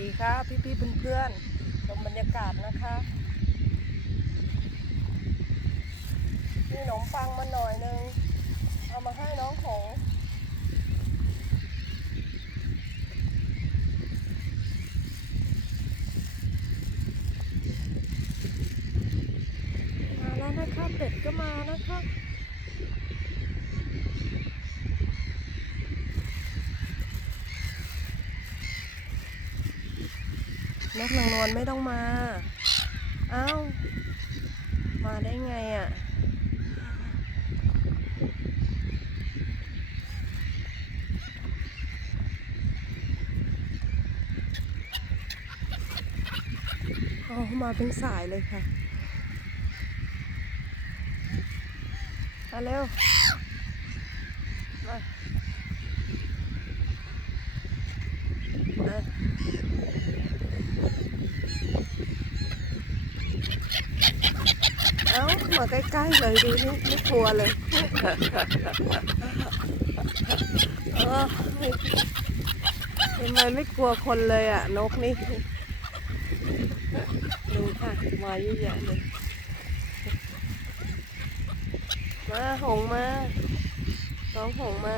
ดีค่ะพี่พี่ๆเพื่อนๆชมบรรยากาศนะคะมีขนมปังมาหน่อยนึง เอามาให้น้องของมาแล้วนะคะเป็ดก็มานะคะ นกนางนวลไม่ต้องมาเอ้ามาได้ไงอะ อ๋อ มาเป็นสายเลยค่ะมาเร็ว มามา เอ้ามาใกล้ๆเลยดูนี่ไม่กลัวเลยเออทำไมไม่กลัวคนเลยอะ นกนี่ ดูค่ะมาเยอะแยะเลย มาหงมาน้องหงมา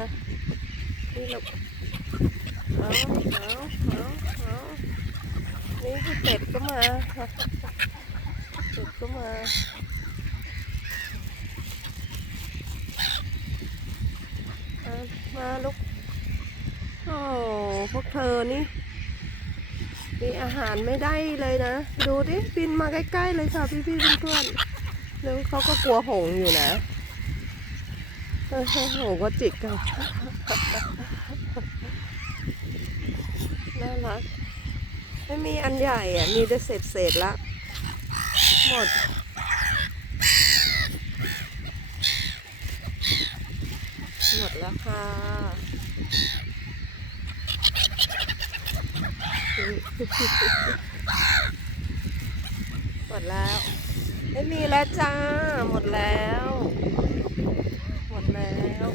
นี่ลูกเอาเอาเอาเอา เป็ดก็มาเป็ดก็มาเอามาลูกโอ้พวกเธอนี่มีอาหารไม่ได้เลยนะ ดูดิบินมาใกล้ๆเลยค่ะพี่พี่ๆเพื่อนๆแล้วเขาก็กลัวหงอยู่นะเออหงก็จิกกันน่ารัก ไม่มีอันใหญ่อะ มีแต่เศษเศษละ หมด หมดแล้วค่ะหมดแล้ว ไม่มีแล้วจ้า หมดแล้ว หมดแล้ว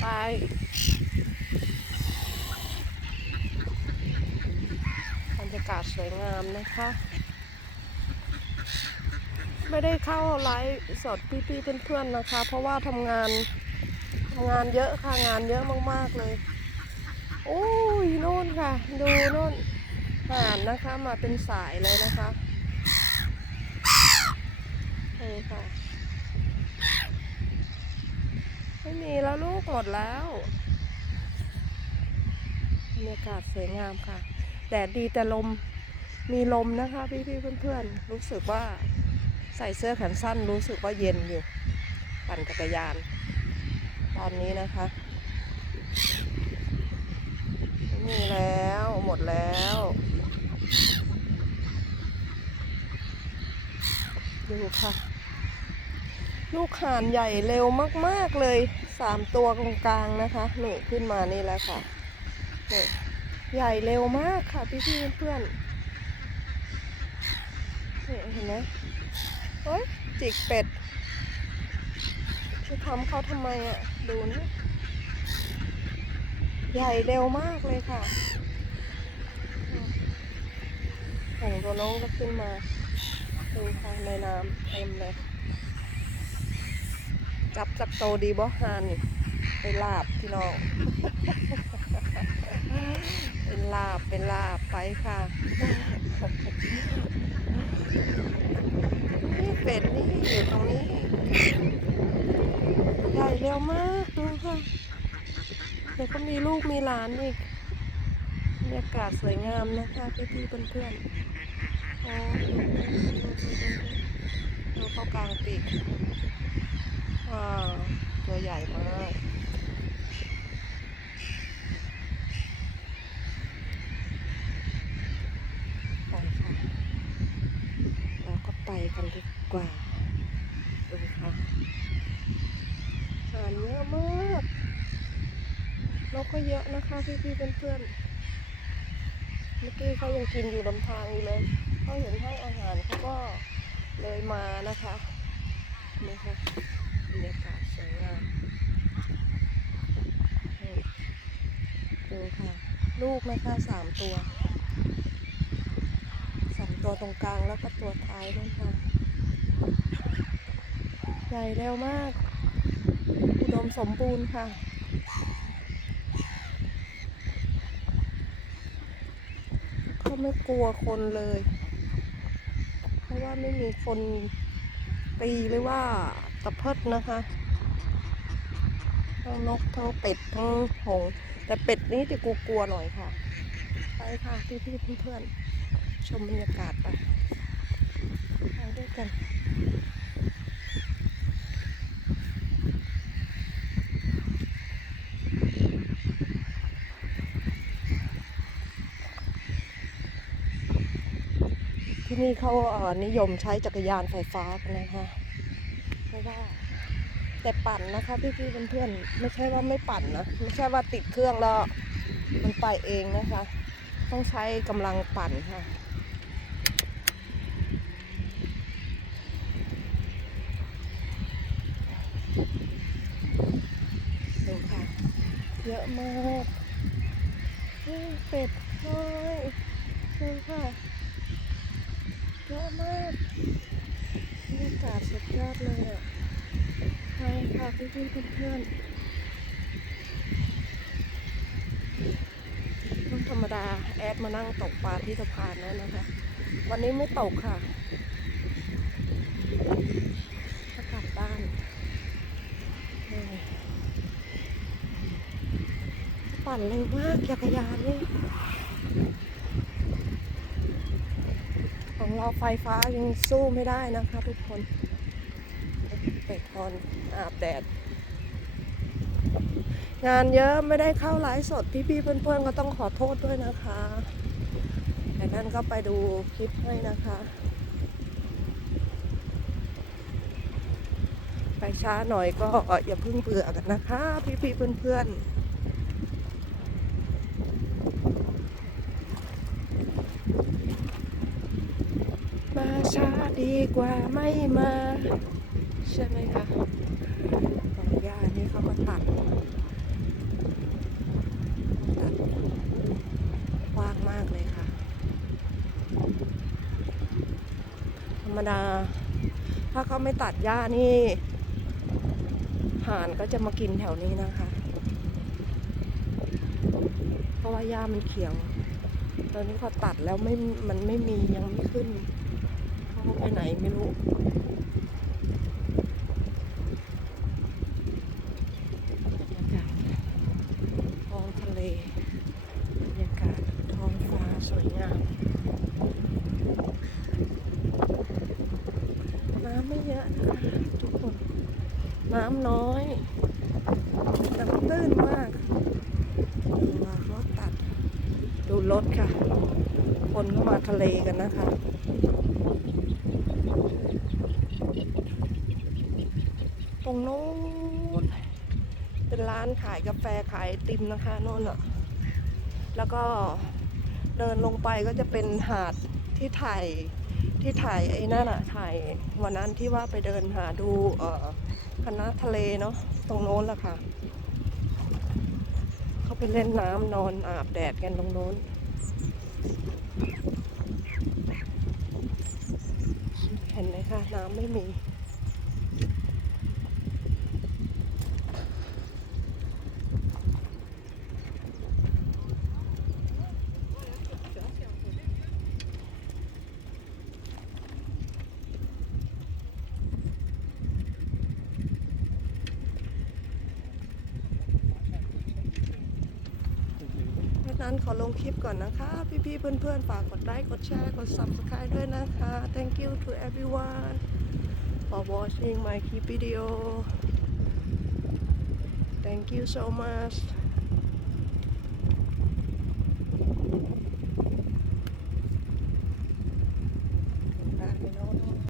ไป บรรยากาศสวยงามนะคะ ไม่ได้เข้าไลฟ์สดพี่ๆเพื่อนๆนะคะ เพราะว่าทำงานทำงานเยอะค่ะงานเยอะมากๆเลยโอ้ยโน่นค่ะ ดูโน่นห่านนะคะมาเป็นสายเลยนะคะนี่ค่ะ ไม่มีแล้วลูกหมดแล้วบรรยากาศสวยงามค่ะ แดดดีแต่ลมมีลมนะคะ พี่ๆเพื่อนๆ รู้สึกว่าใส่เสื้อแขนสั้นรู้สึกว่าเย็นอยู่ ปั่นจักรยาน ตอนนี้นะคะไม่มีแล้วหมดแล้วดูค่ะ ลูกห่านใหญ่เร็วมาก ๆ เลยสามตัวตรงกลางนะคะ นี่ขึ้นมานี่แล้วค่ะนี่ ใหญ่เร็วมากค่ะพี่พี่เพื่อนเห็นไหมเฮ้ยจิกเป็ดจะทำเขาทำไมอะ ดูนะใหญ่เร็วมากเลยค่ะหงตัวน้องก็ขึ้นมาดูค่ะในน้ำเต็มเลย จับจับโตดีบ่ฮานนี่ไปลาบพี่น้อง เป็นลาบเป็นลาบไปค่ะนี่เป็ดนี่อยู่ตรงนี้ใหญ่เร็วมากดูค่ะเดี๋ยวก็มีลูกมีหลานอีกบรรยากาศสวยงามนะคะพี่พี่ๆเพื่อนๆโอ้ดูเขากลางปีกว้าวตัวใหญ่มากไปค่ะเรา กันดีกว่าดูค่ะอาหารเยอะมากนกก็เยอะนะคะพี่พี่ๆเพื่อนๆเมื่อกี้เขายังกินอยู่ลำทางอยู่เลยเขาเห็นให้อาหารเขาก็เลยมานะคะนี่ค่ะบรรยากาศสวยงามดูค่ะ ลูกนะคะสามตัว ตัวตรงกลางแล้วก็ตัวท้ายด้วยค่ะ ใหญ่เร็วมาก อุดมสมบูรณ์ค่ะ เขาไม่กลัวคนเลย เพราะว่าไม่มีคนตีหรือว่าตะเพิดนะคะทั้งนกทั้งเป็ดทั้งหงส์แต่เป็ดนี้จะกลัวๆหน่อยค่ะ ไปค่ะพี่ๆเพื่อนๆ ชมบรรยากาศไปไปด้วยกันที่นี่เขาเอ่อนิยมใช้จักรยานไฟฟ้ากันนะคะเพราะว่าแต่ปั่นนะคะพี่พี่ๆเพื่อนๆไม่ใช่ว่าไม่ปั่นนะไม่ใช่ว่าติดเครื่องแล้วมันไปเองนะคะ ต้องใช้กำลังปั่นค่ะ ดูค่ะ เยอะมากเฮ้ยเป็ดน้อยดูค่ะเยอะมากบรรยากาศสุดยอดเลยอะใช่ค่ะพี่พี่ๆเพื่อนๆวันธรรมดาแอดมานั่งตกปลาที่สะพานแล้วนะคะ วันนี้ไม่ตกค่ะกลับบ้านเออ ปั่นเร็วมากจักรยานนี่ของเราไฟฟ้ายังสู้ไม่ได้นะคะทุกคนเป็ดทอนอาบแดด งานเยอะไม่ได้เข้าไลฟ์สดพี่ๆเพื่อนๆก็ต้องขอโทษด้วยนะคะแต่นั่นก็ไปดูคลิปให้นะคะ ไปช้าหน่อยก็อย่าเพิ่งเบื่อกันนะคะ พี่ๆเพื่อนๆมา ช้าดีกว่าไม่มาใช่ไหมคะของย่านี่เขาก็ตัดตัดกว้างมากเลยค่ะ ธรรมดา ถ้าเขาไม่ตัดหญ้านี่ห่านก็จะมากินแถวนี้นะคะ เพราะว่าหญ้ามันเขียว ตอนนี้เขาตัดแล้วไม่ มันไม่มียังไม่ขึ้น ไปไหนไม่รู้บรรยากาศท้องทะเลบรรยากาศท้องฟ้าสวยงาม น้ำไม่เยอะนะคะทุกคน น้ำน้อยน้ำตื้นมากดูรถตัด ดูรถค่ะ คนเข้ามาทะเลกันนะคะ ต รงโน้นเป็นร้านขายกาแฟขายติมนะคะโน่นอะแล้วก็เดินลงไปก็จะเป็นหาดที่ถ่ายที่ถ่ายไอ้นั่นอะถ่ายวันนั้นที่ว่าไปเดินหาดูเออคณะทะเลเนาะตรงโน้นแหละค่ะ เขาไปเล่นน้ำนอนอาบแดดกันตรงโน้นเห็นไหมคะน้ำไม่มี เพราะฉะ นั้นขอลงคลิปก่อนนะคะ พี่ๆเพื่อนๆ ฝากกดไลค์กดแชร์กด subscribe ด้วยนะคะ thank you to everyone for watching my clip video thank you so much